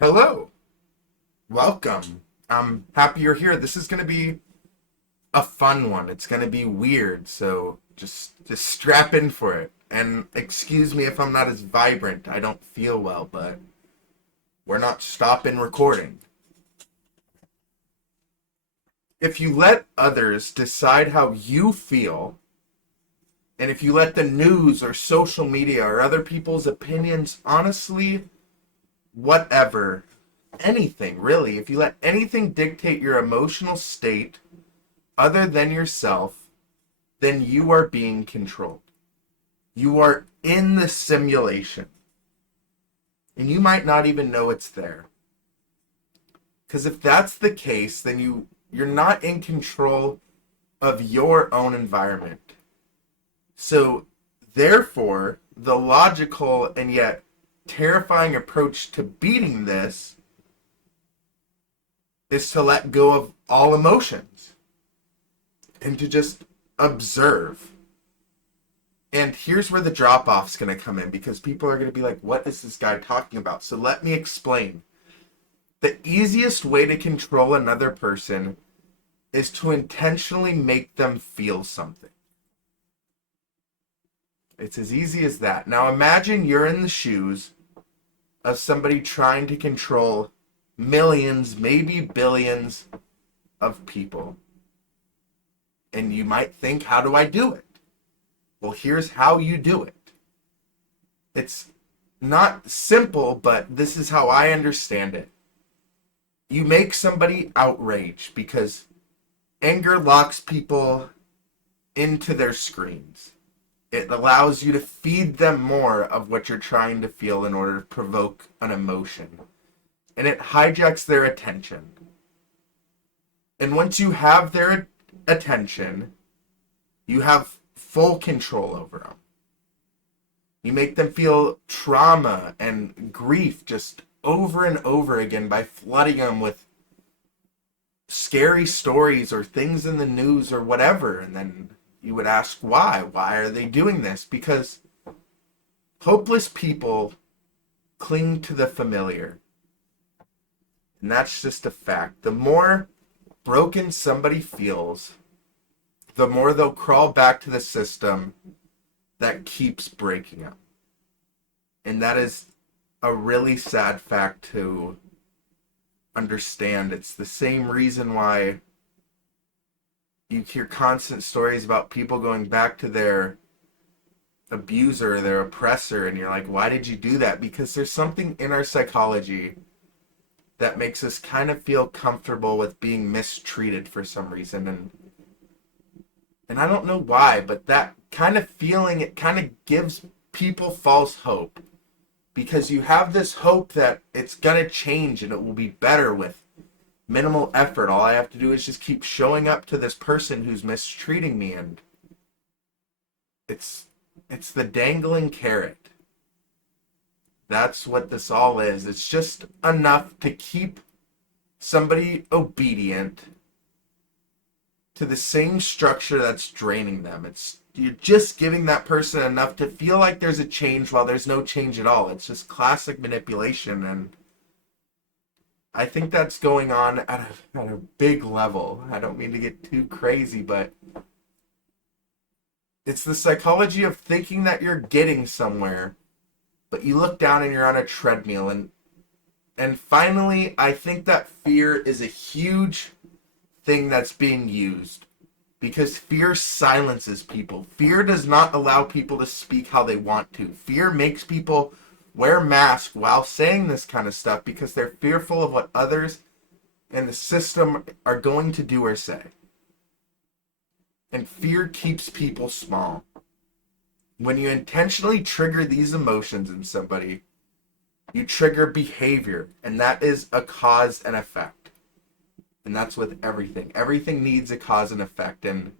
Hello, welcome. I'm happy you're here. This is going to be a fun one. It's going to be weird, so just strap in for it. And excuse me if I'm not as vibrant. I don't feel well, but we're not stopping recording. If you let others decide how you feel, and if you let the news or social media or other people's opinions, honestly, whatever, anything really, if you let anything dictate your emotional state other than yourself, then you are being controlled. You are in the simulation. And you might not even know it's there. Because if that's the case, then you're not in control of your own environment. So, therefore, the logical and yet terrifying approach to beating this is to let go of all emotions and to just observe. And here's where the drop off's going to come in because people are going to be like, what is this guy talking about? So let me explain. The easiest way to control another person is to intentionally make them feel something. It's as easy as that. Now imagine you're in the shoes of somebody trying to control millions, maybe billions of people. And you might think, how do I do it? Well, here's how you do it. It's not simple, but this is how I understand it. You make somebody outraged because anger locks people into their screens. It allows you to feed them more of what you're trying to feel in order to provoke an emotion. And it hijacks their attention. And once you have their attention, you have full control over them. You make them feel trauma and grief just over and over again by flooding them with scary stories or things in the news or whatever. And then you would ask why? Why are they doing this? Because hopeless people cling to the familiar. And that's just a fact. The more broken somebody feels, the more they'll crawl back to the system that keeps breaking them. And that is a really sad fact to understand. It's the same reason why you hear constant stories about people going back to their abuser, their oppressor, and you're like, why did you do that? Because there's something in our psychology that makes us kind of feel comfortable with being mistreated for some reason. And I don't know why, but that kind of feeling, it kind of gives people false hope. Because you have this hope that it's going to change and it will be better with minimal effort. All I have to do is just keep showing up to this person who's mistreating me. And it's the dangling carrot. That's what this all is. It's just enough to keep somebody obedient to the same structure that's draining them. You're just giving that person enough to feel like there's a change while there's no change at all. It's just classic manipulation, and I think that's going on at a big level. I don't mean to get too crazy, but it's the psychology of thinking that you're getting somewhere, but you look down and you're on a treadmill. And finally, I think that fear is a huge thing that's being used because fear silences people. Fear does not allow people to speak how they want to. Fear makes people wear masks while saying this kind of stuff because they're fearful of what others in the system are going to do or say. And fear keeps people small. When you intentionally trigger these emotions in somebody, you trigger behavior, and that is a cause and effect. And that's with everything. Everything needs a cause and effect. And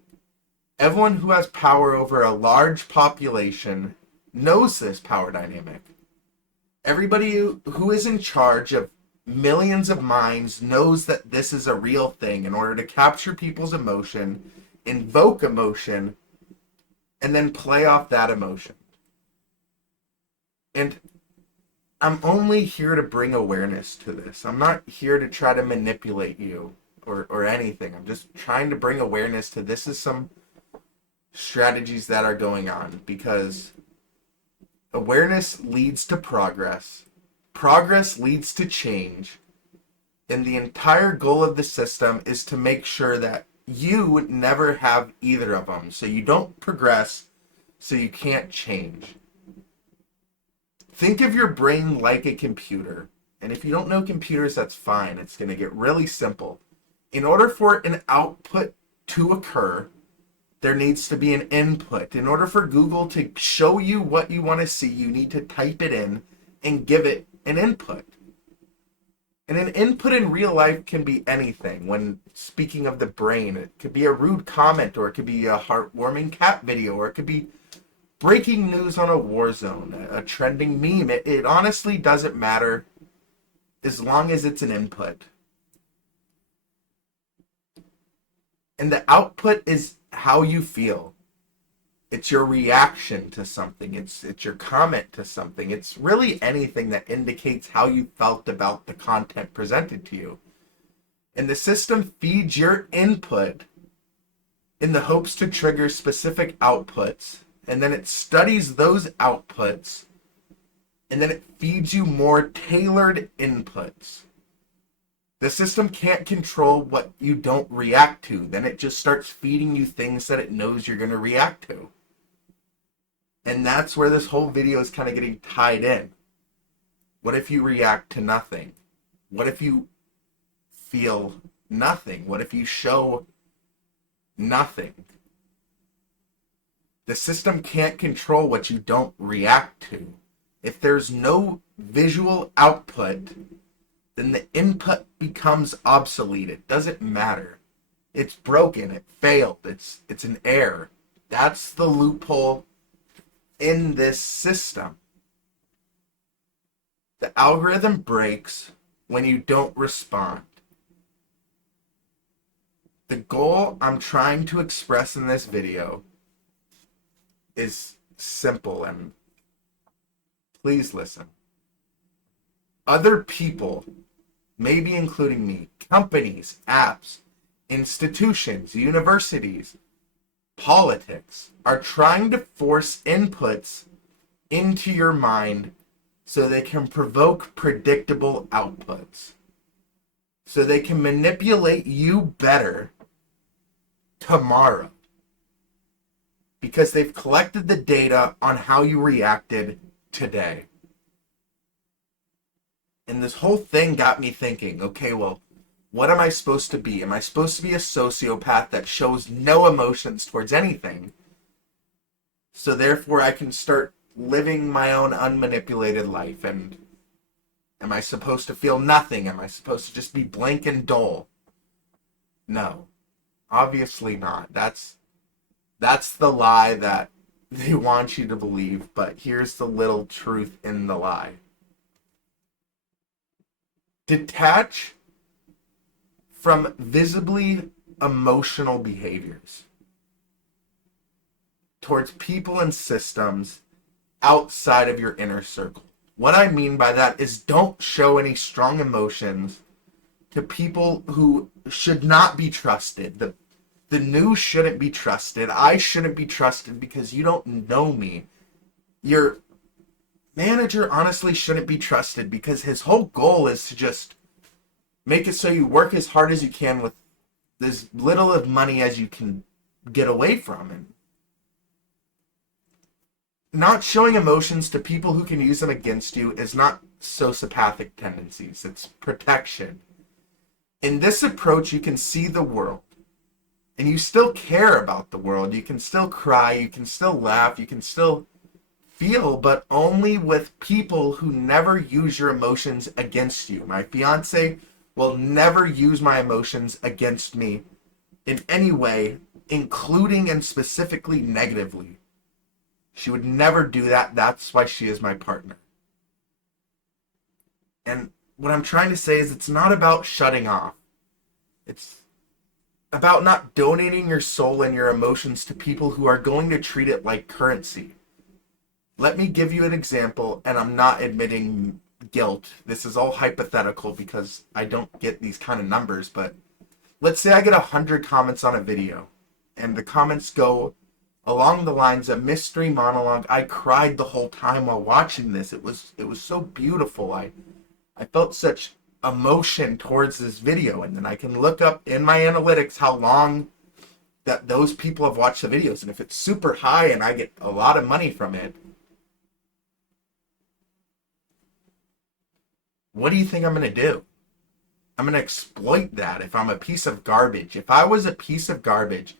everyone who has power over a large population knows this power dynamic. Everybody who is in charge of millions of minds knows that this is a real thing in order to capture people's emotion, invoke emotion, and then play off that emotion. And I'm only here to bring awareness to this. I'm not here to try to manipulate you or anything. I'm just trying to bring awareness to this is some strategies that are going on, because awareness leads to progress. Progress leads to change. And the entire goal of the system is to make sure that you would never have either of them. So you don't progress, so you can't change. Think of your brain like a computer. And if you don't know computers, that's fine. It's going to get really simple. In order for an output to occur, there needs to be an input. In order for Google to show you what you want to see, you need to type it in and give it an input. And an input in real life can be anything. When speaking of the brain, it could be a rude comment, or it could be a heartwarming cat video, or it could be breaking news on a war zone, a trending meme. It honestly doesn't matter as long as it's an input. And the output is how you feel. It's your reaction to something. It's your comment to something. It's really anything that indicates how you felt about the content presented to you. And the system feeds your input in the hopes to trigger specific outputs. And then it studies those outputs. And then it feeds you more tailored inputs. The system can't control what you don't react to. Then it just starts feeding you things that it knows you're going to react to. And that's where this whole video is kind of getting tied in. What if you react to nothing? What if you feel nothing? What if you show nothing? The system can't control what you don't react to. If there's no visual output, then the input becomes obsolete. It doesn't matter. It's broken. It failed. It's an error. That's the loophole in this system. The algorithm breaks when you don't respond. The goal I'm trying to express in this video is simple, and please listen. Other people, maybe including me, companies, apps, institutions, universities, politics, are trying to force inputs into your mind so they can provoke predictable outputs. So they can manipulate you better tomorrow. Because they've collected the data on how you reacted today. And this whole thing got me thinking, okay, well, what am I supposed to be? Am I supposed to be a sociopath that shows no emotions towards anything? So therefore I can start living my own unmanipulated life. And am I supposed to feel nothing? Am I supposed to just be blank and dull? No, obviously not. That's the lie that they want you to believe. But here's the little truth in the lie. Detach from visibly emotional behaviors towards people and systems outside of your inner circle. What I mean by that is don't show any strong emotions to people who should not be trusted. The news shouldn't be trusted. I shouldn't be trusted because you don't know me. Your manager honestly shouldn't be trusted because his whole goal is to just make it so you work as hard as you can with as little of money as you can get away from him. Not showing emotions to people who can use them against you is not sociopathic tendencies. It's protection. In this approach, you can see the world. And you still care about the world. You can still cry. You can still laugh. You can still feel, but only with people who never use your emotions against you. My fiance will never use my emotions against me in any way, including and specifically negatively. She would never do that. That's why she is my partner. And what I'm trying to say is it's not about shutting off. It's about not donating your soul and your emotions to people who are going to treat it like currency. Let me give you an example, and I'm not admitting guilt. This is all hypothetical because I don't get these kind of numbers, but let's say I get 100 comments on a video, and the comments go along the lines of mystery monologue. I cried the whole time while watching this. It was so beautiful. I felt such emotion towards this video, and then I can look up in my analytics how long that those people have watched the videos, and if it's super high and I get a lot of money from it, what do you think I'm going to do? I'm going to exploit that if I'm a piece of garbage. If I was a piece of garbage,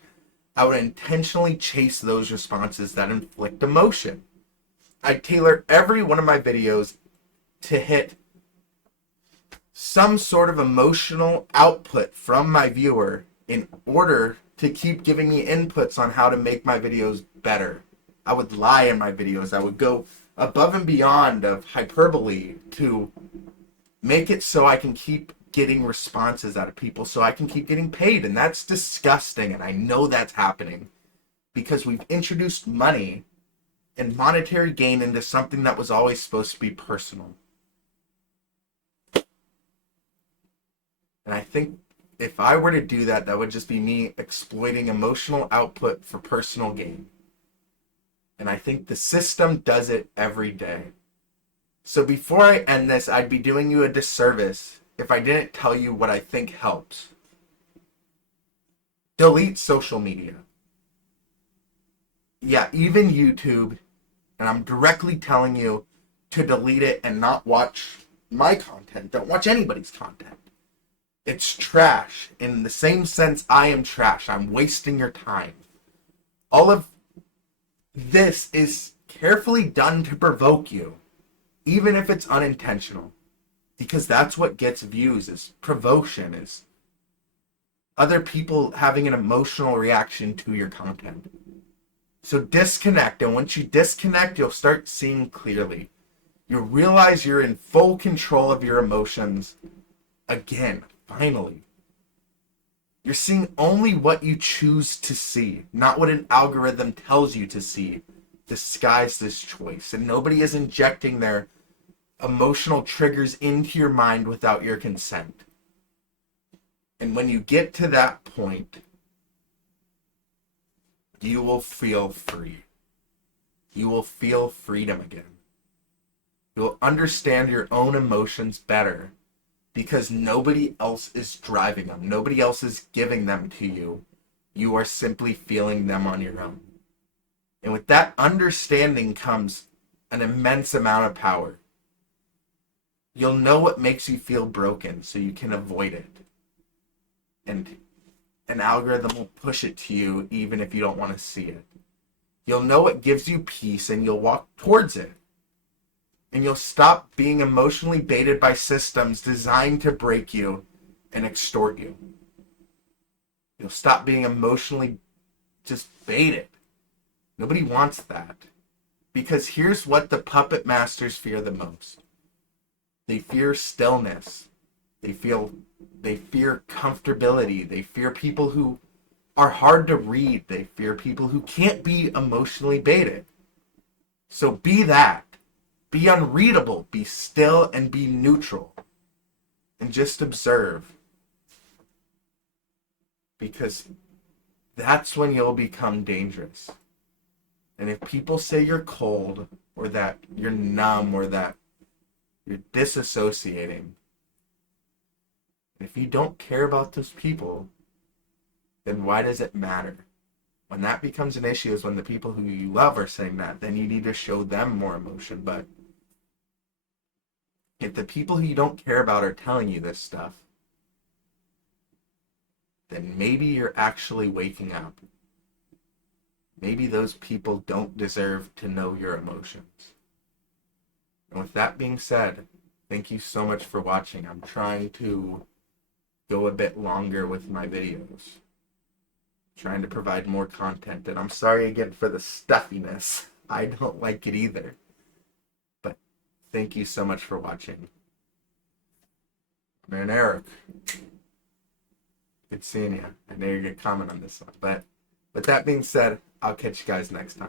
I would intentionally chase those responses that inflict emotion. I'd tailor every one of my videos to hit some sort of emotional output from my viewer in order to keep giving me inputs on how to make my videos better. I would lie in my videos. I would go above and beyond of hyperbole to make it so I can keep getting responses out of people, so I can keep getting paid. And that's disgusting, and I know that's happening because we've introduced money and monetary gain into something that was always supposed to be personal. And I think if I were to do that, that would just be me exploiting emotional output for personal gain. And I think the system does it every day. So before I end this, I'd be doing you a disservice if I didn't tell you what I think helps. Delete social media. Yeah, even YouTube. And I'm directly telling you to delete it and not watch my content. Don't watch anybody's content. It's trash. In the same sense, I am trash. I'm wasting your time. All of this is carefully done to provoke you, even if it's unintentional. Because that's what gets views, is provocation, is other people having an emotional reaction to your content. So disconnect, and once you disconnect, you'll start seeing clearly. You'll realize you're in full control of your emotions again, finally. You're seeing only what you choose to see, not what an algorithm tells you to see. Disguise this choice, and nobody is injecting their emotional triggers into your mind without your consent. And when you get to that point, you will feel free. You will feel freedom again. You will understand your own emotions better because nobody else is driving them. Nobody else is giving them to you. You are simply feeling them on your own. And with that understanding comes an immense amount of power. You'll know what makes you feel broken so you can avoid it. And an algorithm will push it to you even if you don't want to see it. You'll know what gives you peace and you'll walk towards it. And you'll stop being emotionally baited by systems designed to break you and extort you. You'll stop being emotionally just baited. Nobody wants that. Because here's what the puppet masters fear the most. They fear stillness. They fear comfortability. They fear people who are hard to read. They fear people who can't be emotionally baited. So be that. Be unreadable. Be still and be neutral. And just observe. Because that's when you'll become dangerous. And if people say you're cold, or that you're numb, or that you're disassociating, if you don't care about those people, then why does it matter? When that becomes an issue is when the people who you love are saying that, then you need to show them more emotion. But if the people who you don't care about are telling you this stuff, then maybe you're actually waking up. Maybe those people don't deserve to know your emotions. And with that being said, thank you so much for watching. I'm trying to go a bit longer with my videos. Trying to provide more content. And I'm sorry again for the stuffiness. I don't like it either. But thank you so much for watching. Man, Eric. Good seeing you. I know you're going to comment on this one. But with that being said, I'll catch you guys next time.